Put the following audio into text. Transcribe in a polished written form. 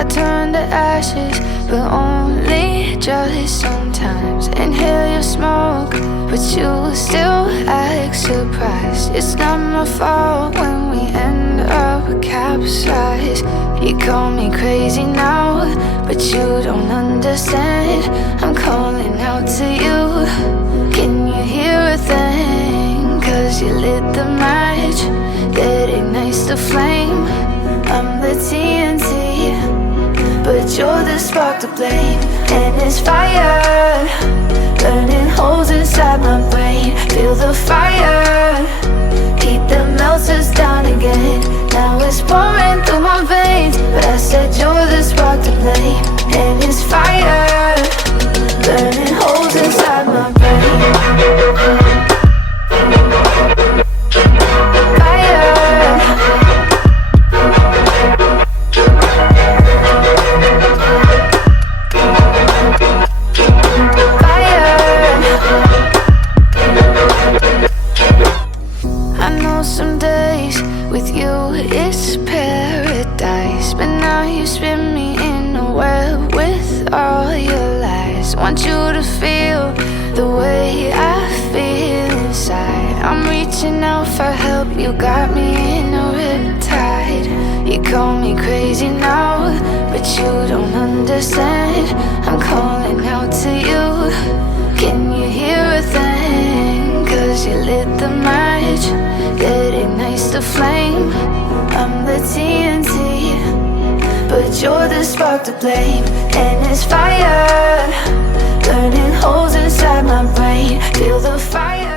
I turn to ashes, but only just sometimes. Inhale your smoke, but you still act surprised. It's not my fault when we end up capsized. You call me crazy now, but you don't understand. I'm calling out to you. Can you hear a thing? Cause you lit the match that ignites the flame. I'm the TNT, but you're the spark to blame. And it's fire, burning holes inside my brain. Feel the fire, heat that melts us down again. Now it's pouring through my veins, but I said you're the spark to blame. And it's fire, burning holes inside my brain. I'm calling out to you. Can you hear a thing? Cause you lit the match that ignites the flame. I'm the TNT, but you're the spark to blame. And it's fire, burning holes inside my brain. Feel the fire.